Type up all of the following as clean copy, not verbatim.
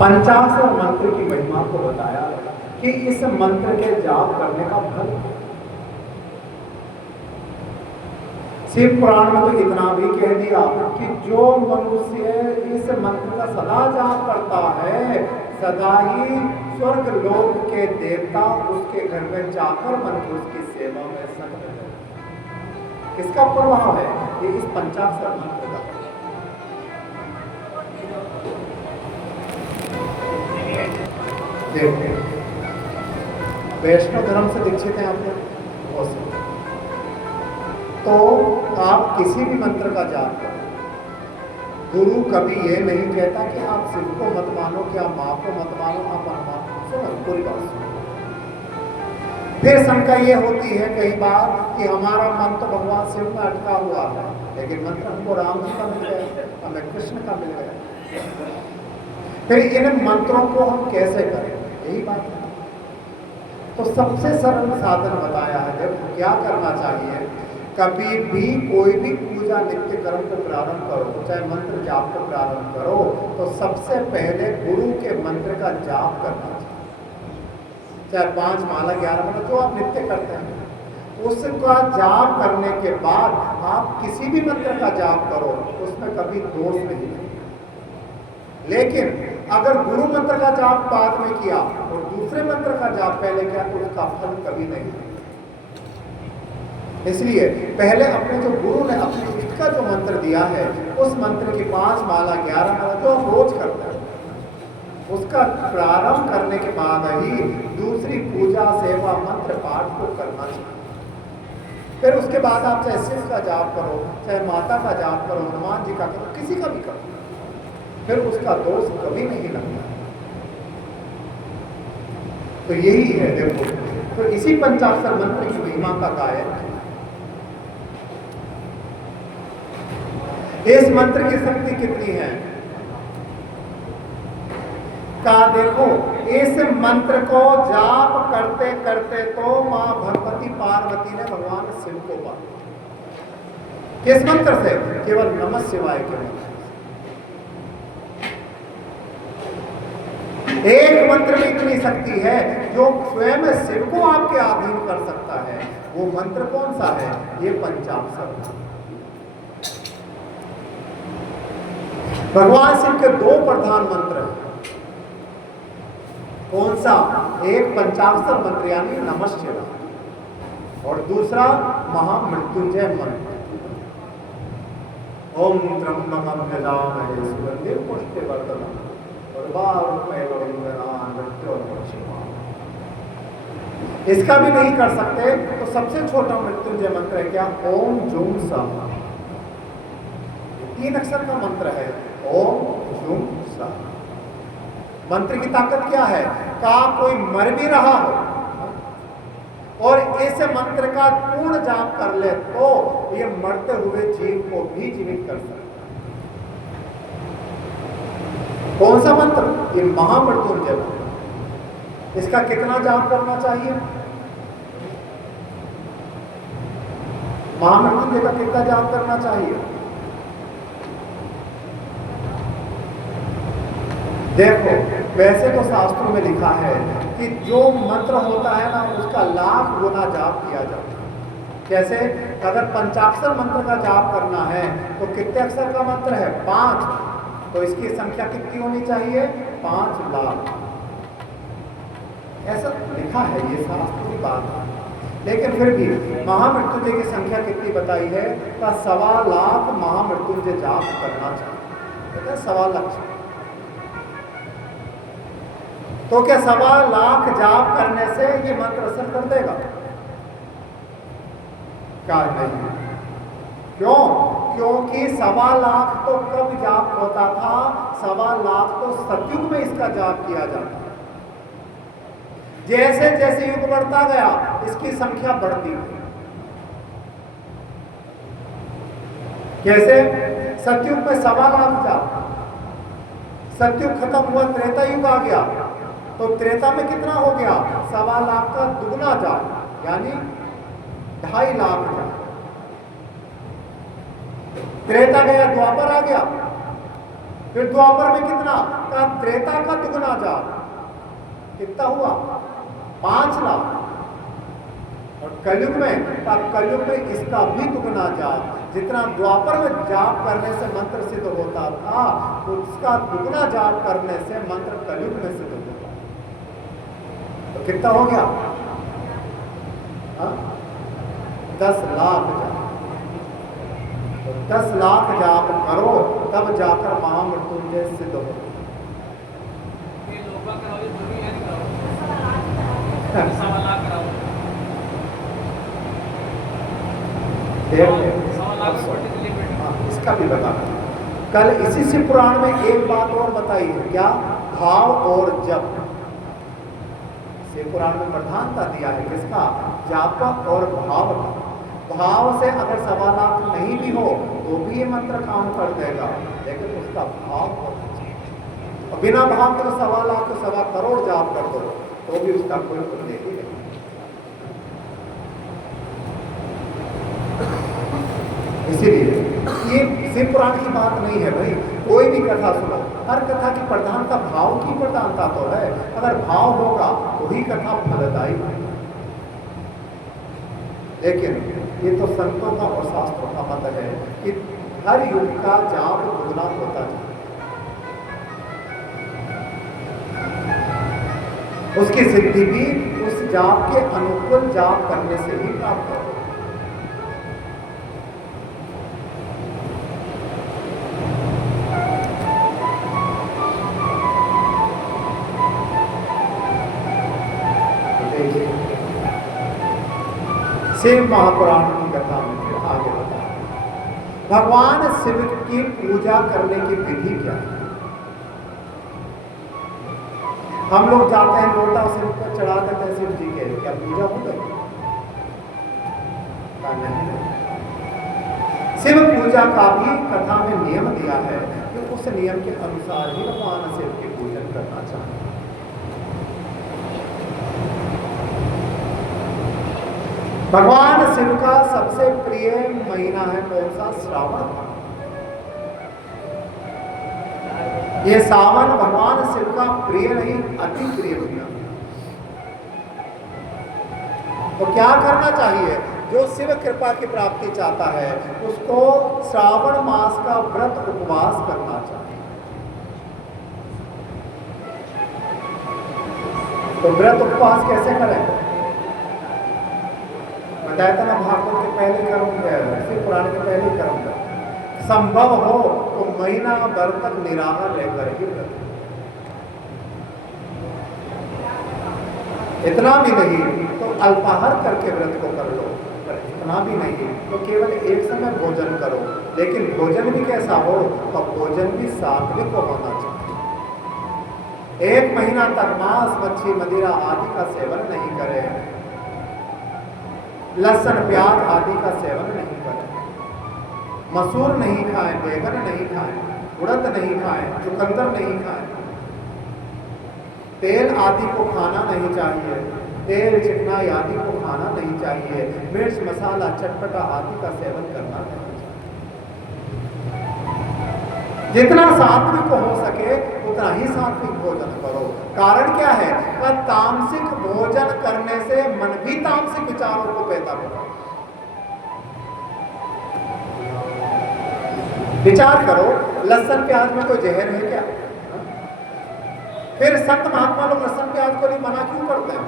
पंचाक्षर मंत्र की महिमा को बताया कि इस मंत्र के जाप करने का फल। शिव पुराण में तो इतना भी कह दिया कि जो मनुष्य इस मंत्र का सदा जाप करता है, सदा ही स्वर्ग लोक के देवता उसके घर में जाकर मन को उसकी सेवा में सफल है। किसका प्रभाव है? ये इस पंचाक्षर मंत्र का। देखो, वैष्णव धर्म से दीक्षित हैं आप लोग, तो आप किसी भी मंत्र का जाप करें, गुरु कभी ये नहीं कहता कि आप शिव को मत मानो, कि आप माँ को मत मानो, आप हनुमान। सुनो पूरी बात सुनो। फिर शंका ये होती है कई बार कि हमारा मन तो भगवान शिव में अटका हुआ है, लेकिन मंत्र हमको राम जी का मिल गया, हमें कृष्ण का मिल गया। फिर इन मंत्रों को हम कैसे करें? यही बात है। तो सबसे सरल साधन बताया है। देखो क्या करना चाहिए, कभी भी कोई भी पूजा नित्य कर्म को प्रारंभ करो, चाहे मंत्र जाप को प्रारंभ करो, तो सबसे पहले गुरु के मंत्र का जाप करना चाहिए। चाहे 5 माला 11 माला जो आप नित्य करते हैं, उसका जाप करने के बाद आप किसी भी मंत्र का जाप करो, उसमें कभी दोष नहीं है। लेकिन अगर गुरु मंत्र का जाप बाद में किया और दूसरे मंत्र का जाप पहले किया, तो उसका फल कभी नहीं है। इसलिए पहले अपने जो गुरु ने अपने इष्ट का जो मंत्र दिया है, उस मंत्र की 5 माला 11 माला जो आप रोज करते हैं, उसका प्रारंभ करने के बाद ही दूसरी पूजा सेवा मंत्र पाठ को करना चाहिए। फिर उसके बाद आप चाहे शिव का जाप करो, चाहे माता का जाप करो, हनुमान जी का करो, किसी का भी करो, फिर उसका दोष कभी नहीं लगता। तो यही है। देखो, तो इसी पंचाक्षर मंत्र की महिमा का गायन है। इस मंत्र की शक्ति कितनी है का देखो, इस मंत्र को जाप करते करते तो मां भगवती पार्वती ने भगवान शिव को पाया। किस मंत्र से? केवल नमः शिवाय के मंत्र। एक मंत्र में इतनी शक्ति है जो स्वयं शिव को आपके अधीन कर सकता है। वो मंत्र कौन सा है? ये पंचाक्षर। भगवान शिव के 2 प्रधान मंत्र हैं। कौन सा? एक पंचाक्षर मंत्र यानी नमः शिवाय, और दूसरा महामृत्युंजय मंत्र। ओम त्र्यंबकं यजामहे सुगंधिं पुष्टिवर्धनम् इसका भी नहीं कर सकते तो सबसे छोटा मृत्युंजय मंत्र है क्या? ओम जूम सम। 3 अक्षर का मंत्र है, ओम जूम सम। मंत्र की ताकत क्या है? का कोई मर भी रहा हो और इस मंत्र का पूर्ण जाप कर ले तो ये मरते हुए जीव को भी जीवित कर सकता है। कौन सा मंत्र? ये महामृत्युंजय मंत्र। इसका कितना जाप करना चाहिए? महामृत्युंजय का कितना जाप करना चाहिए? देखो, वैसे तो शास्त्रों में लिखा है कि जो मंत्र होता है ना, उसका लाख गुना जाप किया जाता है। कैसे? अगर पंचाक्षर मंत्र का जाप करना है तो कितने अक्षर का मंत्र है? 5। तो इसकी संख्या कितनी होनी चाहिए? 5 लाख। ऐसा लिखा है, ये शास्त्र की बात है। लेकिन फिर भी महामृत्युंजय की संख्या कितनी बताई है? का 1.25 लाख महामृत्युंजय जाप करना चाहिए। 1.25 लाख। तो क्या 1.25 लाख जाप करने से ये मंत्र असर कर देगा? क्या नहीं? क्यों? क्योंकि 1.25 लाख तो कब जाप होता था? 1.25 लाख तो सतयुग में इसका जाप किया जाता। जैसे जैसे युग बढ़ता गया इसकी संख्या बढ़ती गई। कैसे? सतयुग में 1.25 लाख जाप, सतयुग खत्म हुआ, त्रेता युग आ गया, तो त्रेता में कितना हो गया? 1.25 लाख का दुगना जाप, यानी 2.5 लाख जाप। त्रेता गया, द्वापर आ गया, फिर द्वापर में कितना का, त्रेता का दुगना जाप कितना हुआ 5 लाख, और कलयुग में इसका भी दुगना जाप, जितना द्वापर में जाप करने से मंत्र सिद्ध होता था उसका दुगना जाप करने से मंत्र कलयुग में सिद्ध होता, तो कितना हो गया 10 लाख जाप। तो 10 लाख जाप करो तब जाकर महामृत्युंजय सिद्ध हो। इसका भी बता, कल इसी से पुराण में एक बात और बताई है, क्या, भाव और जप। शिव पुराण में प्रधानता दिया है किसका, जाप और भाव का। भाव से अगर 1.25 लाख नहीं भी हो तो भी ये मंत्र काम कर देगा, लेकिन उसका भाव होना चाहिए। और बिना भाव के 1.25 लाख को 1.25 करोड़ जाप कर दो तो भी उसका कोई उल्लेख ही नहीं। इसीलिए ये शिव पुराण की बात नहीं है भाई, कोई भी कथा सुनो, हर कथा की प्रधानता भाव की प्रधानता तो है। अगर भाव होगा तो ही कथा फलदायी है। लेकिन ये तो संतों का और शास्त्रों का मत है कि हर युग का जाप दुगना होता है, उसकी सिद्धि भी उस जाप के अनुकूल जाप करने से ही प्राप्त हो। शिव महापुराण की कथा में फिर आगे बताया भगवान शिव की पूजा करने की विधि क्या है। हम लोग जाते हैं लोटा शिव पर चढ़ा देते हैं शिव जी के, क्या पूजा हो गई? नहीं। शिव पूजा का भी कथा में नियम दिया है कि उस नियम के अनुसार ही भगवान शिव की पूजन करना चाहिए। भगवान शिव का सबसे प्रिय महीना है कौन सा? श्रावण। ये सावन भगवान शिव का प्रिय नहीं, अति प्रिय महीना। तो क्या करना चाहिए? जो शिव कृपा की प्राप्ति चाहता है उसको श्रावण मास का व्रत उपवास करना चाहिए। तो व्रत उपवास कैसे करें? बताया था ना, भागवत के पहले करूंगा, शिव पुराण के पहले करूंगा। संभव हो तो महीना भर तक निराहार रहकर ही व्रत, इतना भी नहीं तो अल्पाहार करके व्रत को कर लो, इतना भी नहीं तो केवल एक समय भोजन करो। लेकिन भोजन भी कैसा हो? तो भोजन भी सात्विक होना चाहिए। 1 महीना तक मांस मच्छी मदिरा आदि का सेवन नहीं करें, लहसुन प्याज आदि का सेवन नहीं करें, मसूर नहीं खाएं, बैगन नहीं खाएं, उड़द नहीं खाएं, चुकंदर नहीं खाएं, तेल आदि को खाना नहीं चाहिए, तेल चिकनाई आदि को खाना नहीं चाहिए, मिर्च मसाला चटपटा आदि का सेवन करना नहीं चाहिए। जितना सात्विक हो सके उतना ही सात्विक भोजन करो। कारण क्या है? तामसिक भोजन करने से मन भी तामसिक विचारों को पैदा होगा। विचार करो, लहसुन प्याज में कोई जहर है क्या? फिर संत महात्मा लोग लहसुन प्याज को नहीं मना क्यों करते हैं?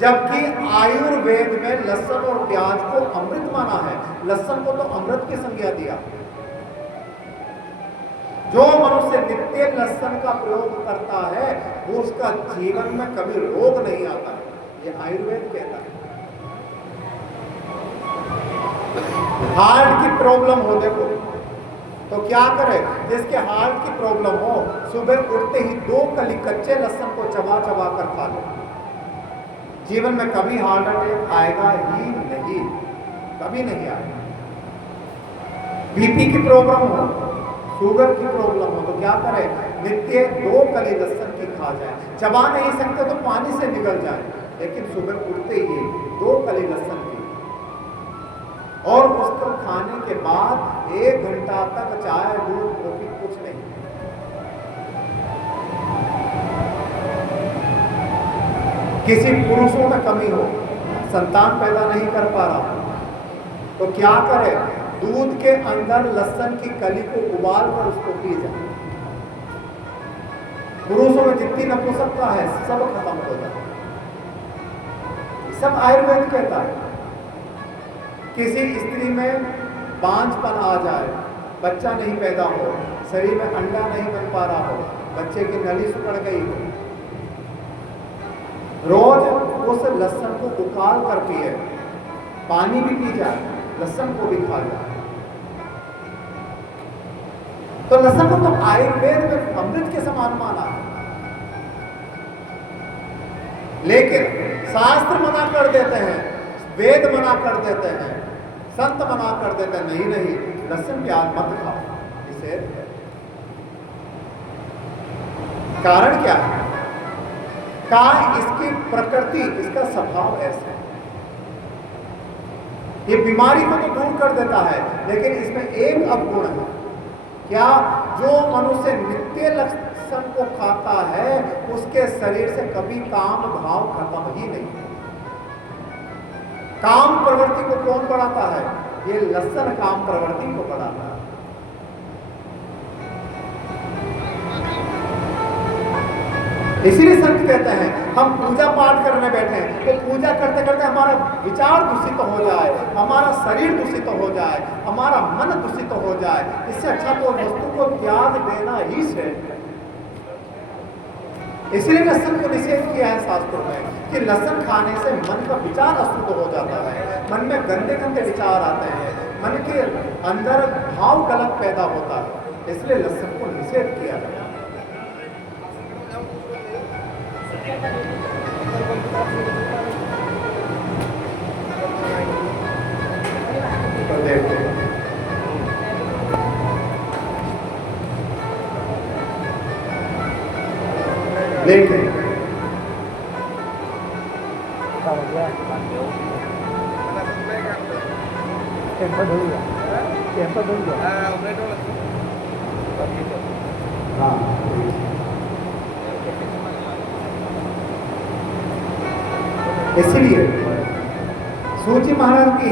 जबकि आयुर्वेद में लहसुन और प्याज को अमृत माना है, लहसुन को तो अमृत की संज्ञा दिया। जो मनुष्य नित्य लहसुन का प्रयोग करता है वो उसका जीवन में कभी रोग नहीं आता है, ये आयुर्वेद कहता है। हार्ट की प्रॉब्लम हो देखो तो क्या करे? जिसके हार्ट की प्रॉब्लम हो सुबह उठते ही 2 कली कच्चे लहसुन को चबा चबा कर खा लो, जीवन में कभी हार्ट अटैक आएगा ही नहीं, कभी नहीं आएगा। बीपी की प्रॉब्लम हो, शुगर की प्रॉब्लम हो तो क्या करें? नित्य 2 कली लहसुन की खा जाए, चबा नहीं सकते तो पानी से निकल जाए, लेकिन सुबह उठते ही 2 कली लहसुन की, और उसको खाने के बाद 1 घंटा तक चाय दूध कॉफी कुछ नहीं। किसी पुरुषों में कमी हो, संतान पैदा नहीं कर पा रहा तो क्या करे, दूध के अंदर लहसुन की कली को उबाल कर उसको पी जाए। पुरुषों में जितनी नपुंसकता है सब खत्म हो जाए। सब आयुर्वेद कहता है। किसी स्त्री में बांझपन आ जाए, बच्चा नहीं पैदा हो, शरीर में अंडा नहीं बन पा रहा हो, बच्चे की नली सुकड़ गई हो, रोज उस लहसुन को उबाल कर पिए, पानी भी पी जाए, लहसुन को भी खा जाए। तो लहसुन को तो आयुर्वेद में अमृत के समान माना है। लेकिन शास्त्र मना कर देते हैं, वेद मना कर देते हैं, संत मना कर देते हैं, नहीं नहीं लहसुन प्याज मत खाओ। इसे कारण क्या है? इसकी प्रकृति, इसका स्वभाव ऐसा है। ये बीमारी को तो दूर कर देता है, लेकिन इसमें एक अवगुण है। क्या? जो मनुष्य नित्य लहसुन को खाता है उसके शरीर से कभी काम भाव खत्म ही नहीं। काम प्रवृत्ति को कौन बढ़ाता है? ये लहसुन काम प्रवृत्ति को बढ़ाता है। इसीलिए संत कहते हैं, हम पूजा पाठ करने बैठे हैं तो पूजा करते करते हमारा विचार दूषित हो जाए, हमारा शरीर दूषित हो जाए, हमारा मन दूषित हो जाए, इससे अच्छा तो वस्तु को त्याग देना ही श्रेष्ठ है। इसलिए लहसुन को निषेध किया है शास्त्रों में कि लहसुन खाने से मन का विचार अशुद्ध हो जाता है, मन में गंदे गंदे विचार आते हैं, मन के अंदर भाव गलत पैदा होता है। इसलिए लहसुन को निषेध किया गया। तो देखते हैं लेकिन इसलिए सूची महाराज की